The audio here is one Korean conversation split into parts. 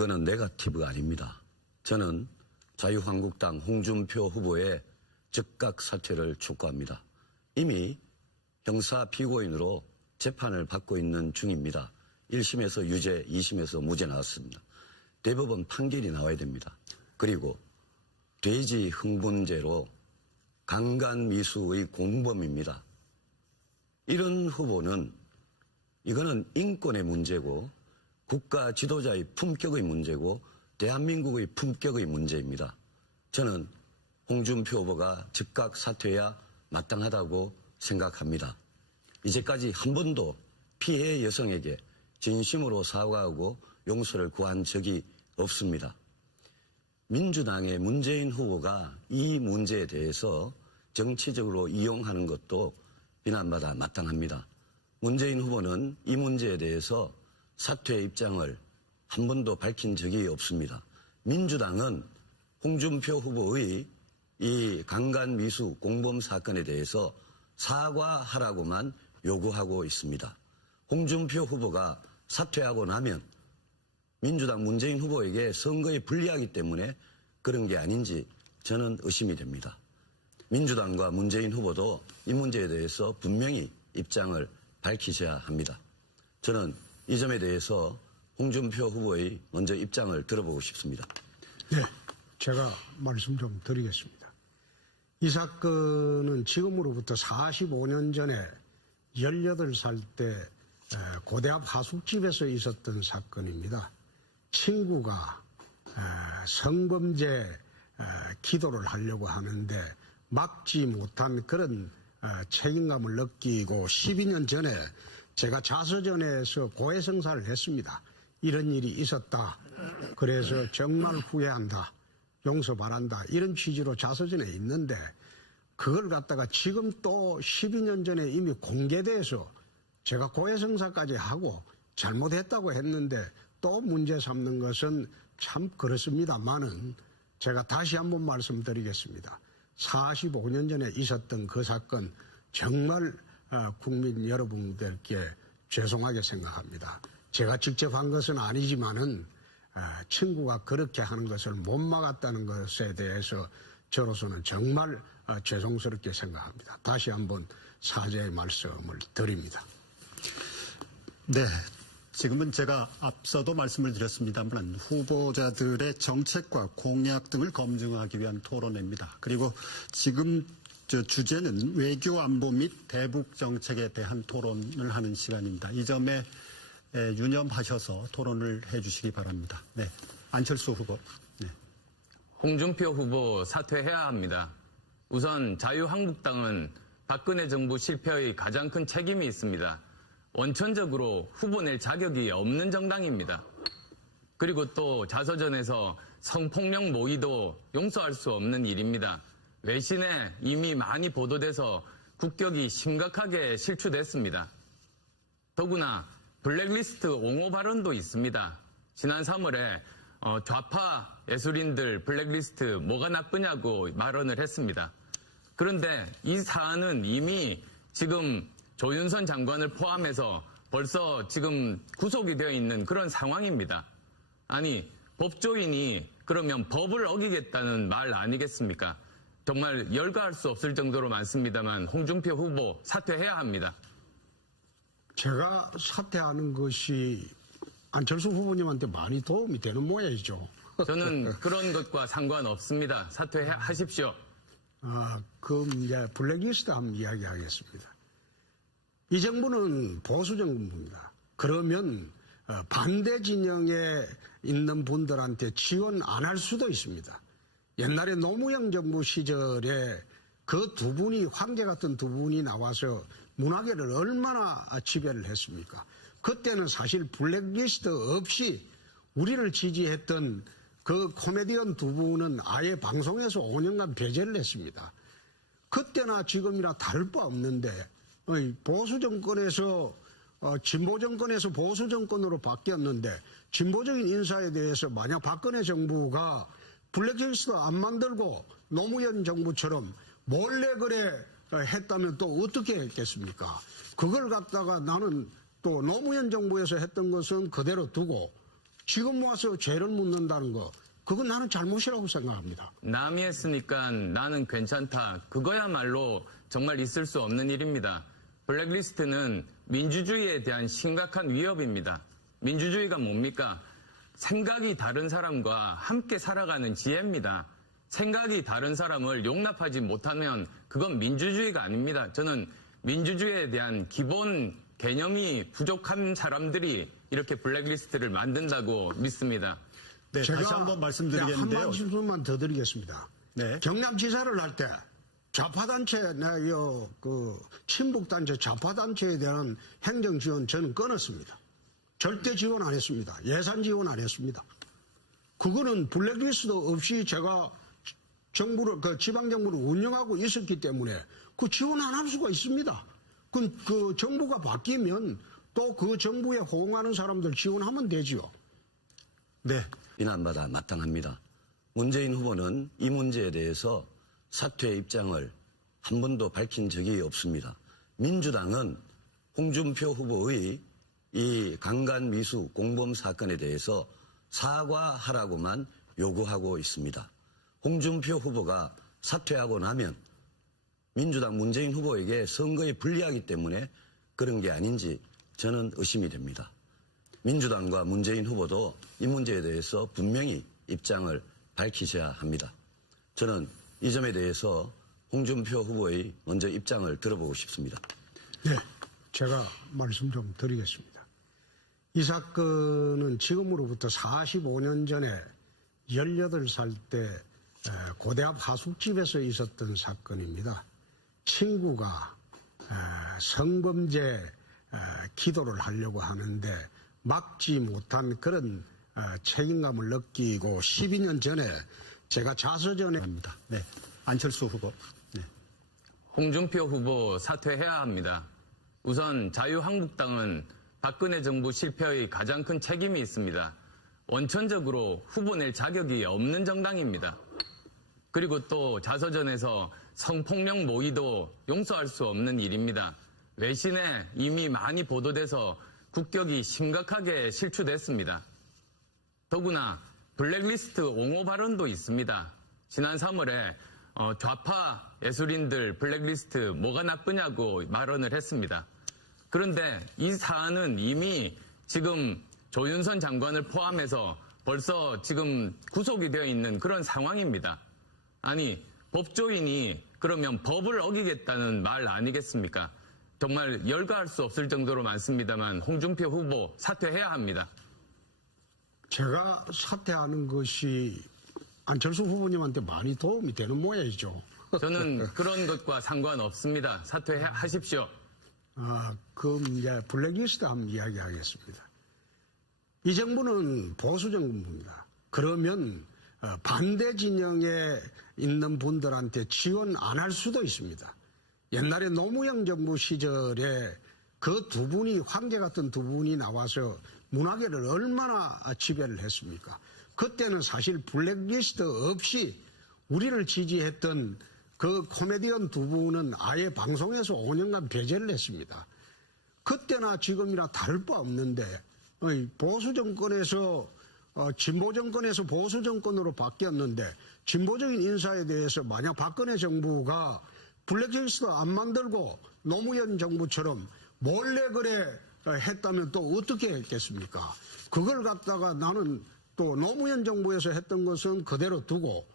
이거는 네거티브가 아닙니다. 저는 자유한국당 홍준표 후보의 즉각 사퇴를 촉구합니다. 이미 형사 피고인으로 재판을 받고 있는 중입니다. 1심에서 유죄, 2심에서 무죄 나왔습니다. 대법원 판결이 나와야 됩니다. 그리고 돼지 흥분죄로 강간미수의 공범입니다. 이런 후보는 이거는 인권의 문제고 국가 지도자의 품격의 문제고 대한민국의 품격의 문제입니다. 저는 홍준표 후보가 즉각 사퇴해야 마땅하다고 생각합니다. 이제까지 한 번도 피해 여성에게 진심으로 사과하고 용서를 구한 적이 없습니다. 민주당의 문재인 후보가 이 문제에 대해서 정치적으로 이용하는 것도 비난받아 마땅합니다. 문재인 후보는 이 문제에 대해서 사퇴의 입장을 한 번도 밝힌 적이 없습니다. 민주당은 홍준표 후보의 이 강간미수 공범 사건에 대해서 사과하라고만 요구하고 있습니다. 홍준표 후보가 사퇴하고 나면 민주당 문재인 후보에게 선거에 불리하기 때문에 그런 게 아닌지 저는 의심이 됩니다. 민주당과 문재인 후보도 이 문제에 대해서 분명히 입장을 밝히셔야 합니다. 저는 이 점에 대해서 홍준표 후보의 먼저 입장을 들어보고 싶습니다. 네, 제가 말씀 좀 드리겠습니다. 이 사건은 지금으로부터 45년 전에 18살 때 고대 앞 하숙집에서 있었던 사건입니다. 친구가 성범죄 기도를 하려고 하는데 막지 못한 그런 책임감을 느끼고 12년 전에 제가 자서전에서 고해성사를 했습니다. 이런 일이 있었다. 그래서 정말 후회한다. 용서 바란다. 이런 취지로 자서전에 있는데 그걸 갖다가 지금 또 12년 전에 이미 공개돼서 제가 고해성사까지 하고 잘못했다고 했는데 또 문제 삼는 것은 참 그렇습니다만은 제가 다시 한번 말씀드리겠습니다. 45년 전에 있었던 그 사건 정말 국민 여러분들께 죄송하게 생각합니다. 제가 직접 한 것은 아니지만은 친구가 그렇게 하는 것을 못 막았다는 것에 대해서 저로서는 정말 죄송스럽게 생각합니다. 다시 한번 사죄의 말씀을 드립니다. 네. 지금은 제가 앞서도 말씀을 드렸습니다만 후보자들의 정책과 공약 등을 검증하기 위한 토론회입니다. 그리고 지금 주제는 외교 안보 및 대북 정책에 대한 토론을 하는 시간입니다. 이 점에 유념하셔서 토론을 해 주시기 바랍니다. 네. 안철수 후보. 네. 홍준표 후보 사퇴해야 합니다. 우선 자유한국당은 박근혜 정부 실패의 가장 큰 책임이 있습니다. 원천적으로 후보 낼 자격이 없는 정당입니다. 그리고 또 자서전에서 성폭력 모의도 용서할 수 없는 일입니다. 외신에 이미 많이 보도돼서 국격이 심각하게 실추됐습니다. 더구나 블랙리스트 옹호 발언도 있습니다. 지난 3월에 좌파 예술인들 블랙리스트 뭐가 나쁘냐고 발언을 했습니다. 그런데 이 사안은 이미 지금 조윤선 장관을 포함해서 벌써 지금 구속이 되어 있는 그런 상황입니다. 아니, 법조인이 그러면 법을 어기겠다는 말 아니겠습니까? 정말 열거할 수 없을 정도로 많습니다만 홍준표 후보 사퇴해야 합니다. 제가 사퇴하는 것이 안철수 후보님한테 많이 도움이 되는 모양이죠. 저는 그런 것과 상관없습니다. 사퇴하십시오. 그럼 이제 블랙리스트 한번 이야기하겠습니다. 이 정부는 보수 정부입니다. 그러면 반대 진영에 있는 분들한테 지원 안 할 수도 있습니다. 옛날에 노무현 정부 시절에 그 두 분이 황제 같은 두 분이 나와서 문화계를 얼마나 지배를 했습니까? 그때는 사실 블랙리스트 없이 우리를 지지했던 그 코미디언 두 분은 아예 방송에서 5년간 배제를 했습니다. 그때나 지금이나 다를 바 없는데 보수 정권에서 진보 정권에서 보수 정권으로 바뀌었는데 진보적인 인사에 대해서 만약 박근혜 정부가 블랙리스트 안 만들고 노무현 정부처럼 몰래 그래 했다면 또 어떻게 했겠습니까? 그걸 갖다가 나는 또 노무현 정부에서 했던 것은 그대로 두고 지금 와서 죄를 묻는다는 거, 그건 나는 잘못이라고 생각합니다. 남이 했으니까 나는 괜찮다. 그거야말로 정말 있을 수 없는 일입니다. 블랙리스트는 민주주의에 대한 심각한 위협입니다. 민주주의가 뭡니까? 생각이 다른 사람과 함께 살아가는 지혜입니다. 생각이 다른 사람을 용납하지 못하면 그건 민주주의가 아닙니다. 저는 민주주의에 대한 기본 개념이 부족한 사람들이 이렇게 블랙리스트를 만든다고 믿습니다. 네, 제가 다시 한번 한 말씀드리겠는데요. 말씀만 더 드리겠습니다. 네. 경남지사를 할 때 좌파단체, 친북단체, 좌파단체에 대한 행정지원 저는 끊었습니다. 절대 지원 안 했습니다. 예산 지원 안 했습니다. 그거는 블랙리스트 없이 제가 지방정부를 운영하고 있었기 때문에 그 지원 안 할 수가 있습니다. 그 정부가 바뀌면 또 그 정부에 호응하는 사람들 지원하면 되지요. 네. 비난받아 마땅합니다. 문재인 후보는 이 문제에 대해서 사퇴의 입장을 한 번도 밝힌 적이 없습니다. 민주당은 홍준표 후보의 이 강간미수 공범 사건에 대해서 사과하라고만 요구하고 있습니다. 홍준표 후보가 사퇴하고 나면 민주당 문재인 후보에게 선거에 불리하기 때문에 그런 게 아닌지 저는 의심이 됩니다. 민주당과 문재인 후보도 이 문제에 대해서 분명히 입장을 밝히셔야 합니다. 저는 이 점에 대해서 홍준표 후보의 먼저 입장을 들어보고 싶습니다. 네, 제가 말씀 좀 드리겠습니다. 이 사건은 지금으로부터 45년 전에 18살 때 고대앞 하숙집에서 있었던 사건입니다. 친구가 성범죄 기도를 하려고 하는데 막지 못한 그런 책임감을 느끼고 12년 전에 제가 자서전에 합니다. 네. 안철수 후보. 네. 홍준표 후보 사퇴해야 합니다. 우선 자유한국당은 박근혜 정부 실패의 가장 큰 책임이 있습니다. 원천적으로 후보 낼 자격이 없는 정당입니다. 그리고 또 자서전에서 성폭력 모의도 용서할 수 없는 일입니다. 외신에 이미 많이 보도돼서 국격이 심각하게 실추됐습니다. 더구나 블랙리스트 옹호 발언도 있습니다. 지난 3월에 좌파 예술인들 블랙리스트 뭐가 나쁘냐고 발언을 했습니다. 그런데 이 사안은 이미 지금 조윤선 장관을 포함해서 벌써 지금 구속이 되어 있는 그런 상황입니다. 아니, 법조인이 그러면 법을 어기겠다는 말 아니겠습니까? 정말 열거할 수 없을 정도로 많습니다만 홍준표 후보 사퇴해야 합니다. 제가 사퇴하는 것이 안철수 후보님한테 많이 도움이 되는 모양이죠. 저는 그런 것과 상관없습니다. 사퇴하십시오. 그럼 이제 블랙리스트 한번 이야기하겠습니다. 이 정부는 보수 정부입니다. 그러면 반대 진영에 있는 분들한테 지원 안 할 수도 있습니다. 옛날에 노무현 정부 시절에 그 두 분이 황제 같은 두 분이 나와서 문화계를 얼마나 지배를 했습니까? 그때는 사실 블랙리스트 없이 우리를 지지했던 그 코미디언 두 분은 아예 방송에서 5년간 배제를 했습니다. 그때나 지금이나 다를 바 없는데 보수 정권에서 진보 정권에서 보수 정권으로 바뀌었는데 진보적인 인사에 대해서 만약 박근혜 정부가 블랙리스트 안 만들고 노무현 정부처럼 몰래 그래 했다면 또 어떻게 했겠습니까? 그걸 갖다가 나는 또 노무현 정부에서 했던 것은 그대로 두고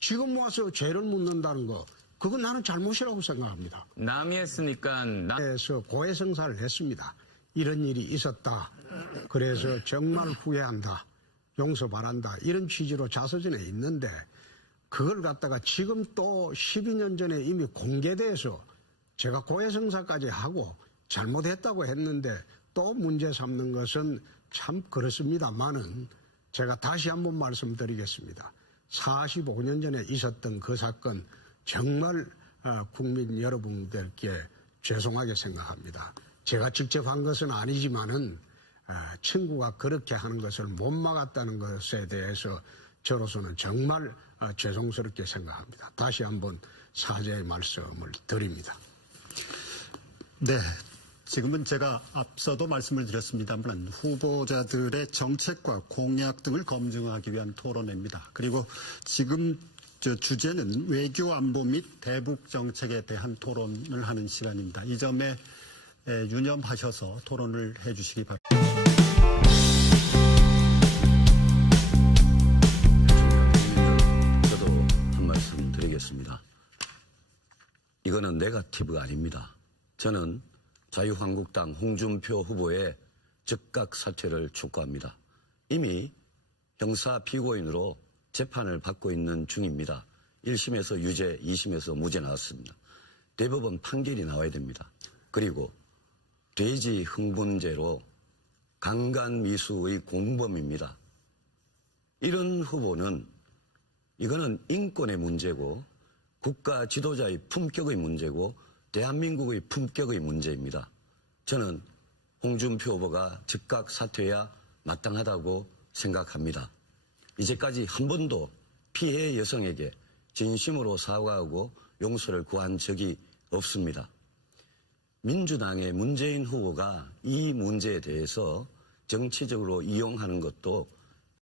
지금 와서 죄를 묻는다는 거, 그건 나는 잘못이라고 생각합니다. 남이 했으니까 그래서 고해성사를 했습니다. 이런 일이 있었다. 그래서 정말 후회한다. 용서 바란다. 이런 취지로 자서전에 있는데 그걸 갖다가 지금 또 12년 전에 이미 공개돼서 제가 고해성사까지 하고 잘못했다고 했는데 또 문제 삼는 것은 참 그렇습니다만은 제가 다시 한번 말씀드리겠습니다. 45년 전에 있었던 그 사건 정말 국민 여러분들께 죄송하게 생각합니다. 제가 직접 한 것은 아니지만은 친구가 그렇게 하는 것을 못 막았다는 것에 대해서 저로서는 정말 죄송스럽게 생각합니다. 다시 한번 사죄의 말씀을 드립니다. 네. 지금은 제가 앞서도 말씀을 드렸습니다만 후보자들의 정책과 공약 등을 검증하기 위한 토론회입니다. 그리고 지금 주제는 외교 안보 및 대북 정책에 대한 토론을 하는 시간입니다. 이 점에 유념하셔서 토론을 해주시기 바랍니다. 저도 한 말씀 드리겠습니다. 이거는 네거티브가 아닙니다. 저는 자유한국당 홍준표 후보의 즉각 사퇴를 촉구합니다. 이미 형사 피고인으로 재판을 받고 있는 중입니다. 1심에서 유죄, 2심에서 무죄 나왔습니다. 대법원 판결이 나와야 됩니다. 그리고 돼지 흥분죄로 강간미수의 공범입니다. 이런 후보는 이거는 인권의 문제고 국가 지도자의 품격의 문제고 대한민국의 품격의 문제입니다. 저는 홍준표 후보가 즉각 사퇴해야 마땅하다고 생각합니다. 이제까지 한 번도 피해 여성에게 진심으로 사과하고 용서를 구한 적이 없습니다. 민주당의 문재인 후보가 이 문제에 대해서 정치적으로 이용하는 것도